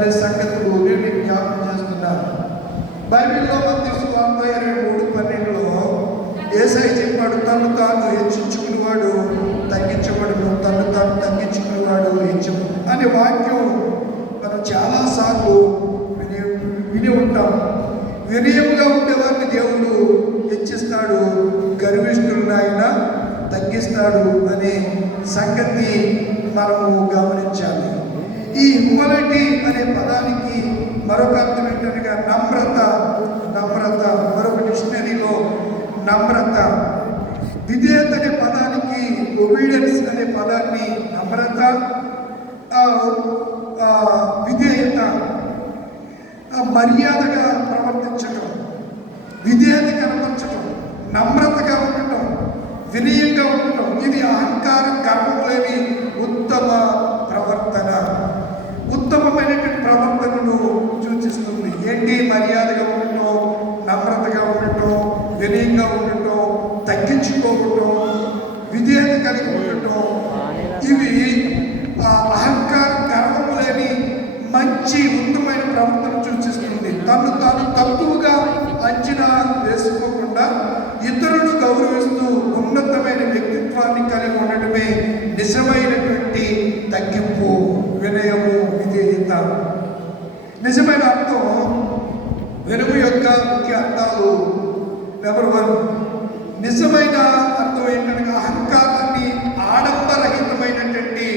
అనే సంగతులు నేను జ్ఞాపకం చేస్తున్నాను. బైబిల్లో మత్తయి సువార్త 23:12లో యేసయ్య చెప్పాడు, తను తాను హెచ్చించుకునేవాడు తగ్గించబడును, తను తాను తగ్గించుకునేవాడు హెచ్చబడు అనే వాక్యం మనం చాలాసార్లు విని ఉంటాం. వినయముగా ఉండేవారిని దేవుడు హెచ్చిస్తాడు, గర్విష్ఠులను ఆయన తగ్గిస్తాడు అనే సంగతి మనము గమనించాలి. ఈ హ్యూమిలిటీ అనే పదానికి మరొక అర్థం ఏంటనగా నమ్రత. మరొక డిక్షనరీలో నమ్రత. విధేయత అనే పదానికి ఒబీడియన్స్ అనే పదాన్ని నమ్రత, విధేయత, మర్యాదగా ప్రవర్తించటం, విధేయత కనపరచటం, నమ్రతగా ఉండటం, వినయంగా ఉండటం, ఇది అహంకారం, గర్వం లేని ఉత్తమ ప్రవర్తన, ఉత్తమమైనటువంటి ప్రవర్తనను సూచిస్తుంది. ఏంటి? మర్యాదగా ఉండటం, నమ్రతగా ఉండటం, వినయంగా ఉండటం, తగ్గించుకోవటం, విధేయత కలిగి ఉండటం, ఇవి అహంకారం, గర్వం లేని మంచి ఉత్తమమైన ప్రవర్తన సూచిస్తుంది. తను తాను తక్కువగా అంచనా వేసుకోకుండా ఇతరులను గౌరవిస్తూ ఉన్నతమైన వ్యక్తిత్వాన్ని కలిగి ఉండటమే నిజమైనటువంటి తగ్గింపు, వినయము, విధేయత. నిజమైన అర్థం, వినము యొక్క ముఖ్య అర్థాలు. నెంబర్ 1, నిజమైన అర్థం ఏంటనగా అహంకారాన్ని, ఆడంబరహితమైనటువంటి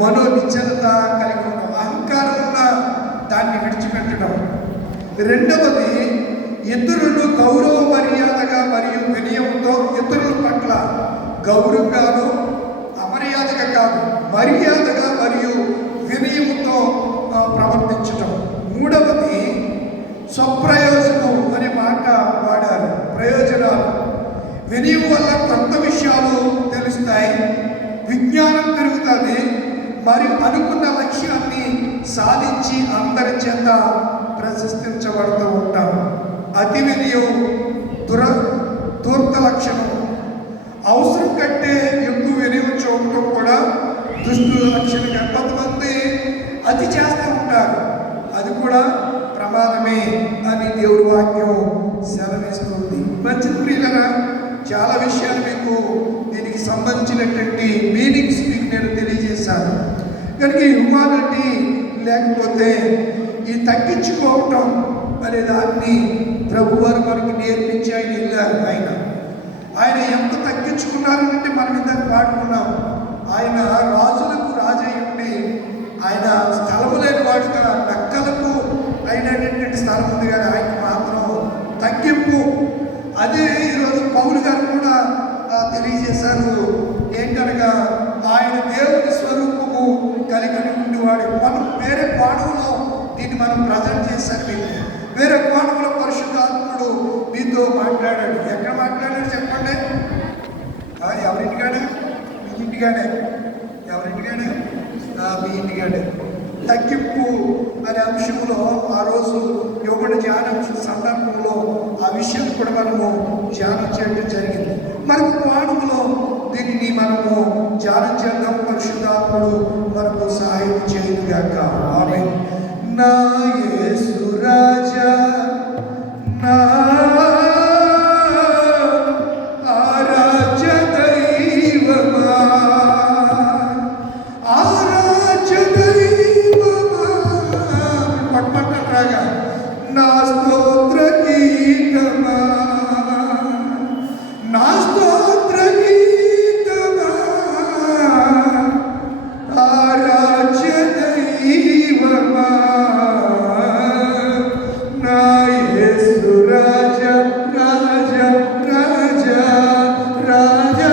మనోనిశ్చలత కలిగి ఉండడం, అహంకారం ఉన్న దాన్ని విడిచిపెట్టడం. రెండవది, ఇతరులు గౌరవ మర్యాదగా మరియు వినయంతో ఇతరుల పట్ల గౌరవంగాను, అమర్యాదగా కాదు, మర్యాదగా మరియు వినయముతో ప్రవర్తించటం. మూడవది, స్వప్రయోజనం అనే మాట వాడారు. ప్రయోజనాలు. వినయం వల్ల కొత్త విషయాలు తెలుస్తాయి, విజ్ఞానం పెరుగుతుంది, మరి అనుకున్న లక్ష్యాన్ని సాధించి అందరి చేత ప్రశంసించబడుతూ ఉంటాం. అతి వినయం ధూర్త లక్షణం. అవసరం కంటే ఎక్కువ వినయం చూడటం కూడా దుష్టుల లక్షణంగా. కొంతమంది అతి చేస్తూ ఉంటారు, అది కూడా ప్రమాదమే అని దేవుడి వాక్యం సెలవిస్తుంది. మంచి ప్రియులరా, చాలా విషయాలు మీకు దీనికి సంబంధించినటువంటి మీనింగ్స్ మీకు నేను తెలియజేశాను. కనుక ఈ హ్యూమానిటీ లేకపోతే ఈ తగ్గించుకోవటం అనే దాన్ని ప్రభువారు మనకి నేర్పించి ఆయన వెళ్ళారు. ఆయన ఎంత తగ్గించుకున్నారంటే మనం ఇందాక పాడుకున్నాం. ఆయన రాజులకు రాజయ్యుండి ఆయన స్థలము లేని వాడుగా నక్కలకు అయినటువంటి స్థలం ఉంది, కానీ ఆయన మాత్రం తగ్గింపు. అదే ఈరోజు పౌలు గారు కూడా తెలియజేశారు. ఏంటనగా ఆయన దేవుని స్వరూపము కలిగి ఉండేవాడు. మనం వేరే కోణంలో దీన్ని మనం ప్రజెంట్ చేశారు. వేరే కోణంలో పరిశుద్ధాత్ముడు మీతో మాట్లాడాడు. ఎక్కడ మాట్లాడాడు చెప్పండి? ఎవరింటికాడే? మీ ఇంటికాడే. ఎవరింటికాడే? మీ ఇంటికాడే. తగ్గింపు అనే అంశంలో ఆ రోజు యోగుడు ధ్యానం సందర్భంలో ఆ విషయాన్ని కూడా మనము ధ్యానం చేయడం జరిగింది. మరొక కోణంలో దీనిని మనము ధ్యానం చేద్దాం. పరిశుద్ధాత్ముడు మనకు సహాయం చేయుగాక. ఆమేన్. నా యేసు రాజా, నా ఆరాధ్య దైవమా, ఆరాధ్య దైవమా, పట్టరాగా నా స్తోత్ర గీతమా, నా స్తోత్ర గీతమా, ఆరాధ్య దైవమా, నా యేసు రాజా, రాజా, రాజా, రాజా.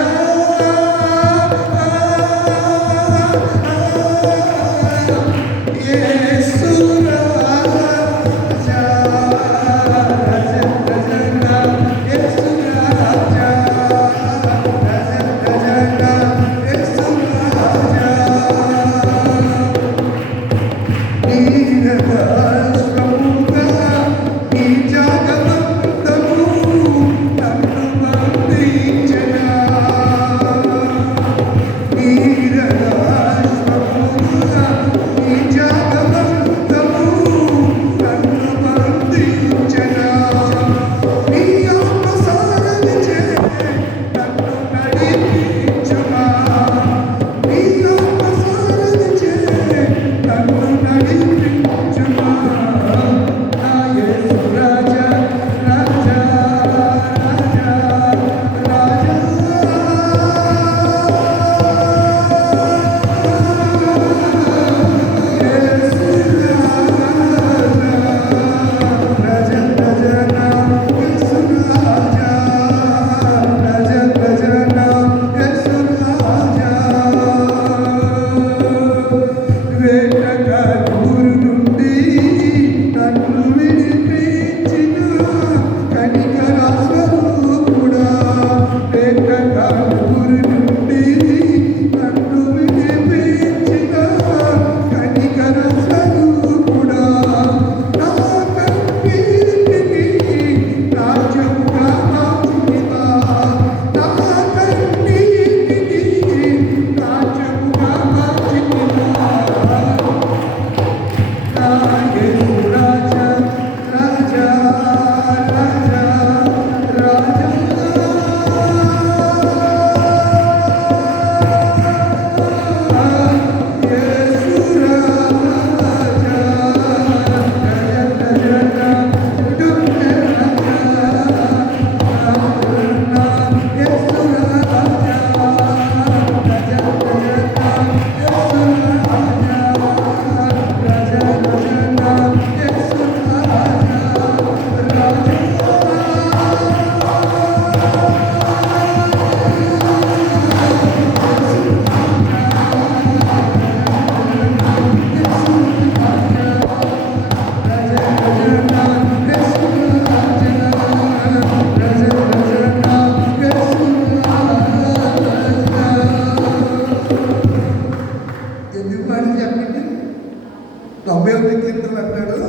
యేసు రాజా, రాజా, రాజా, యేసు రాజా, రాజా, రాజా, యేసు రాజా. ఎందుకు వాడి చెప్పండి. 91 కీర్తన అంటాడు,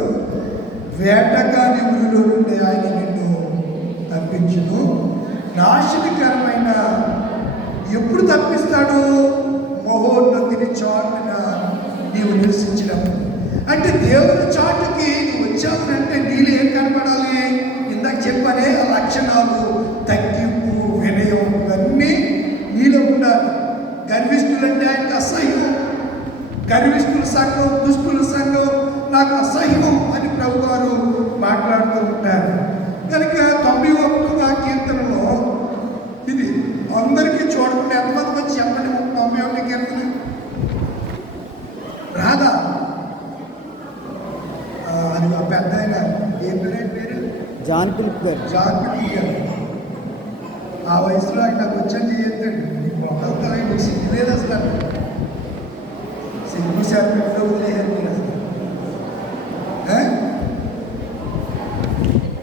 వేటగాని ఊరిలో నుండి ఆయన నిన్ను తప్పించును, నాశనకరమైన ఎప్పుడు తప్పిస్తాడు? మహోన్నతిని చాటున నీవు నివసించినప్పుడు. అంటే దేవుని చాటుకి నువ్వు వచ్చావునంటే నీళ్ళు ఏం కనపడాలి? ఇందాక చెప్పనే ఆ లక్షణాలు, తగ్గింపు, వినయం, ఇవన్నీ నీలో ఉండాలి. గర్విష్ఠులంటే ఆయనకు అసహ్యం. గర్విష్ఠుల సంఘం, దుష్టుల సంఘం నాకు అసహ్యం అని ప్రభు గారు మాట్లాడుతూ ఉంటారు. కనుక 91వ కీర్తనలో ఇది అందరికీ చూడకుండా ఎంతమంది వచ్చి చెప్పండి. 91 కీర్తన రాదా? అది ఆ పెద్ద ఆయన ఏం పేరు? జాన్ ఫిలిప్ గారు. జాన్ ఫిలిప్ గారు. ఆ వయసులో ఆయన నాకు వచ్చండి చేస్తాడు. మొక్కలతో ఆయన సిగ్గు లేదు అసలు. సిగ్గు శాతంలో వదిలేయారు మీరు అసలు.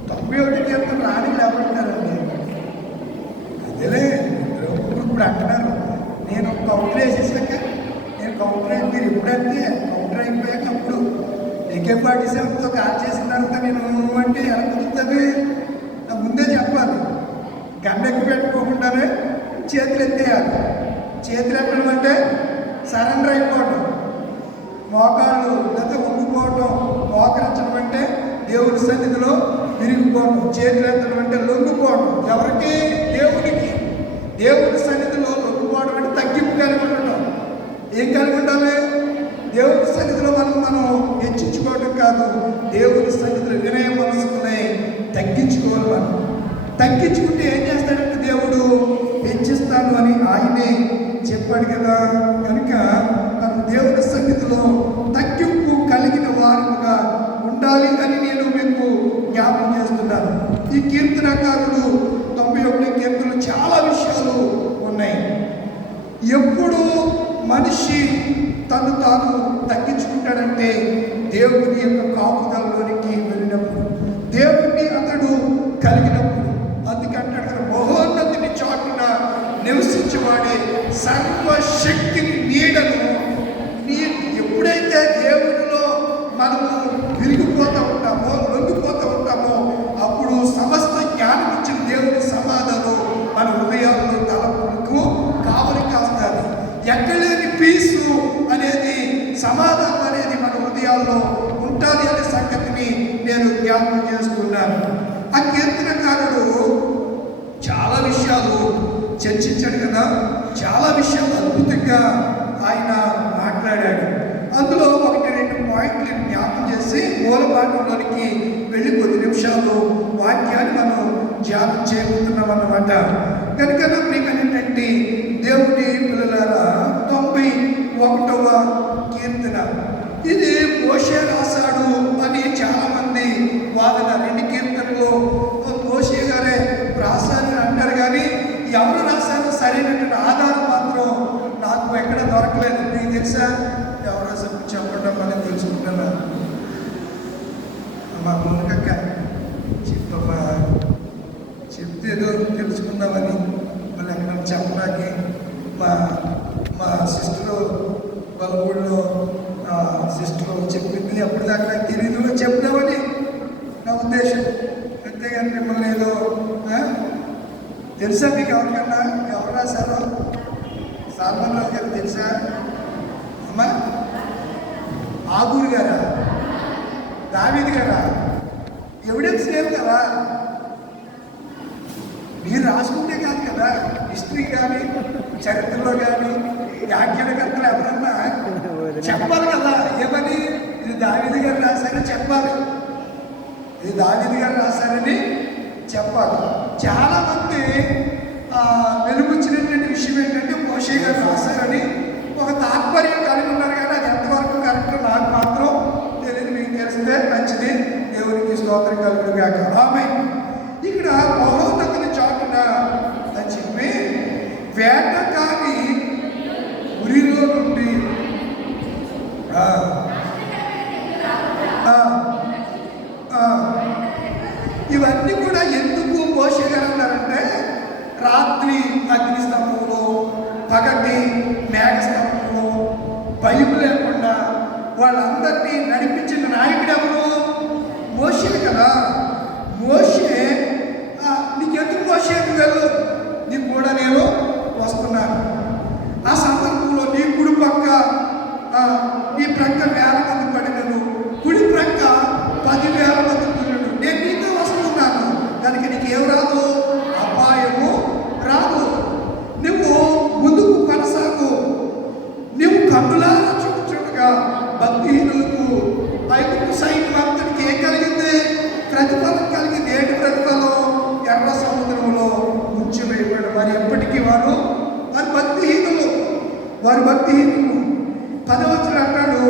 91 కీర్తన రాని లేకుంటారండి. అదేలే ఇప్పుడు అంటున్నారు, నేను కౌంటర్ వేసేసాక, నేను కౌంటర్ అయి మీరు ఎప్పుడంటే కౌంటర్ అయిపోయాక అప్పుడు AK-47తో కాల్ చేసిన తర్వాత నేను అంటే ఎలా కుదురుతుంది? నా ముందే చెప్పాలి. గన్నెక్కి పెట్టుకోకుండానే చేతులు ఎత్తేయాలి. చేతులు ఎత్తడం అంటే సరెండర్ అయిపోవడం, మోకాళ్ళు లేదా ఉండిపోవడం, మోకరించడం అంటే దేవుడి సన్నిధిలో విరిగిపోవడం, చేతులు ఎత్తడం అంటే లొంగిపోవడం. ఎవరికి? దేవుడికి. దేవుడి సన్నిధిలో లొంగిపోవడం అంటే తగ్గింపు కలిగి ఉండటం. ఏం కలిగి ఉండాలి? దేవుడి సన్నిధిలో మనం హెచ్చించుకోవడం కాదు, దేవుడి సన్నిధిలో వినయ మనసుకునే తగ్గించుకోవాలి. మనం తగ్గించుకుంటే ఏం చేస్తాడంటే దేవుడు హెచ్చిస్తాడు అని ఆయనే చెప్పాడు కదా. కనుక మనం దేవుడి సన్నిధిలో తగ్గింపు కలిగిన వారుగా ఉండాలి అని నేను మీకు జ్ఞాపకం చేస్తున్నాను. ఈ కీర్తనకారుడు 91 కీర్తనలు చాలా విషయాలు ఉన్నాయి. ఎప్పుడు మనిషి తను తాను తగ్గించుకుంటాడంటే దేవుని యొక్క కాపుదలలోనికి వెళ్ళినప్పుడు, దేవుణ్ణి అతడు కలిగినప్పుడు. అందుకంటాడు మహోన్నతిని చాటున నివసించేవాడే సర్వశక్తిని నీడను. ఎప్పుడైతే దేవుడిలో మనము విరిగిపోతూ ఉంటామో, లొంగిపోతూ ఉంటామో, అప్పుడు సమస్త జ్ఞానం ఇచ్చిన దేవుని సమాధానం మన హృదయాల్లో తలపులకు కావలి కాస్తారు. ఎక్కలేని పీసు అనేది, సమాధానం అనేది మన హృదయాల్లో ఉంటుంది అనే సంగతిని నేను జ్ఞాపకం చేస్తున్నాను. ఆ కీర్తనకారుడు చాలా విషయాలు చర్చించాడు కదా, చాలా విషయాలు అద్భుతంగా ఆయన మాట్లాడాడు. అందులో 1-2 పాయింట్లు జ్ఞాపకం చేసి మూలపాఠంలోనికి వెళ్ళి కొద్ది నిమిషాలు వాక్యాన్ని మనం ధ్యానం చేయబోతున్నాం అన్నమాట. కనుక నా ప్రియమైనటువంటి దేవుని పిల్లలారా, 91వ కీర్తన ఇది మోషే రాశాడు అని చాలామంది వాదన. 2 కీర్తనలో మోషే గారే రాశారని అంటారు, కానీ ఎవరు రాశారో సరైనటువంటి ఆధారం మాత్రం నాకు ఎక్కడ దొరకలేదు. మీకు తెలుసా ఎవరు రాశారు? చెప్పడం మనం తెలుసుకుంటున్నా. మా మునకక్క చెప్పమ్మా, చెప్తే ఏదో తెలుసుకుందామని మళ్ళీ ఎక్కడ చెప్పడానికి మా సిస్టరు బలగూడలో సిస్టర్ చెప్పింది. అప్పటిదాకా నాకు తెలియదు, చెప్తామని నా ఉద్దేశం. అంతేగాని మిమ్మల్ని ఏదో తెలుసా మీకు ఎవరికన్నా? ఎవరు రాశారో? సాల్మన్ రాజు గారు తెలుసా అమ్మా? ఆగూరు గారా? దావీదు గారా? ఎవిడెన్స్ లేవు కదా, మీరు రాసుకుంటే కాదు కదా. హిస్టరీ కానీ చరిత్రలో కానీ వ్యాఖ్యానకర్తలు ఎవరన్నా చెప్పాలి కదా. ఏమని? ఇది దావీదు గారు రాశారని చెప్పాలి, ఇది దావీదు గారు రాశారని చెప్పాలి. చాలామంది వెలుగుచ్చినటువంటి విషయం ఏంటంటే మోషే గారు రాశారని ఒక తాత్పర్యం కలిగి ఉన్నారు, కానీ అది ఎంతవరకు కరెక్ట్ నాకు మాత్రం తెలియదు. మీకు తెలిస్తే మంచిది. దేవునికి స్తోత్రం కలుగును గాక. ఆమేన్. ఇక్కడ మహోన్నతిని చాటున అని చెప్పి వేటగాని ఉరిలో నుండి ఇవన్నీ కూడా ఎందుకు మోషే గారు అన్నారంటే, రాత్రి అగ్నిస్తంభంలో, పగటి మేఘస్తంభంలో, భయం లేకుండా వాళ్ళందరినీ నడిపించిన నాయకుడు ఎవరు? మోషే కదా. మోషే నీకెందుకు మోషే నువ్వు వెళ్ళు, నీకు కూడా నేను వస్తున్నాను. ఆ సందర్భంలో నీ కుడి పక్క నీ ప్రక్క 1000 మంది పడినను, కుడి ప్రక్క 10,000 మంది పడినను, నేను నీతో వస్తున్నాను. దానికి నీకు ఏం రాదు, అపాయము రాదు. నువ్వు ముందుకు కొనసాగు. నువ్వు కన్నులారా చూడగా భక్తిహీనులకు ఐగుప్తు సైన్యంతటికి ఏం కలిగింది? ప్రతిఫలం కలిగింది. ఏంటి ప్రతిఫలం? ఎర్ర సముద్రంలో ముంచివేయబడి వారు ఎప్పటికీ వారు భక్తిహీనులు. 10వ వచనం అంటాడు,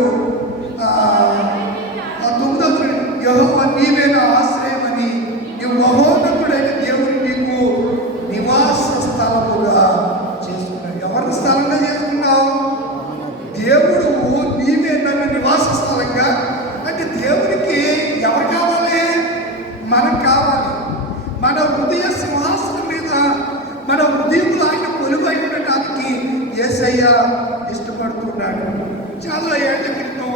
9వ వచనం, యెహోవా నీవే నా ఆశ్రయమని, నీవు మహోన్నతుడైన దేవుని నీకు నివాస స్థలముగా చేసుకున్నావు. ఎవరి స్థలంగా చేసుకున్నావు? దేవుడు నీవే నన్ను నివాస స్థలంగా. అంటే దేవునికి ఎవరు కావాలి? మనకు కావాలి. మన హృదయ సింహాసనం మీద మన హృదయంలో ఆయన కొలువై ఉండటానికి యేసయ్య ఇష్టపడుతున్నాడు. చాలా ఏళ్ల క్రితం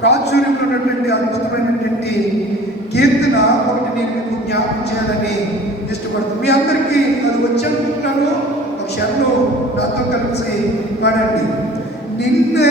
ప్రాచుర్యంలో ఉన్నటువంటి అద్భుతమైనటువంటి కీర్తన ఒకటి నేను మీకు జ్ఞాపకం చేయాలని ఇష్టపడుతుంది. మీ అందరికీ అది వచ్చనుకుంటున్నాను. ఒక క్షణంలో నాతో కలిసి పాడండి. నిన్నే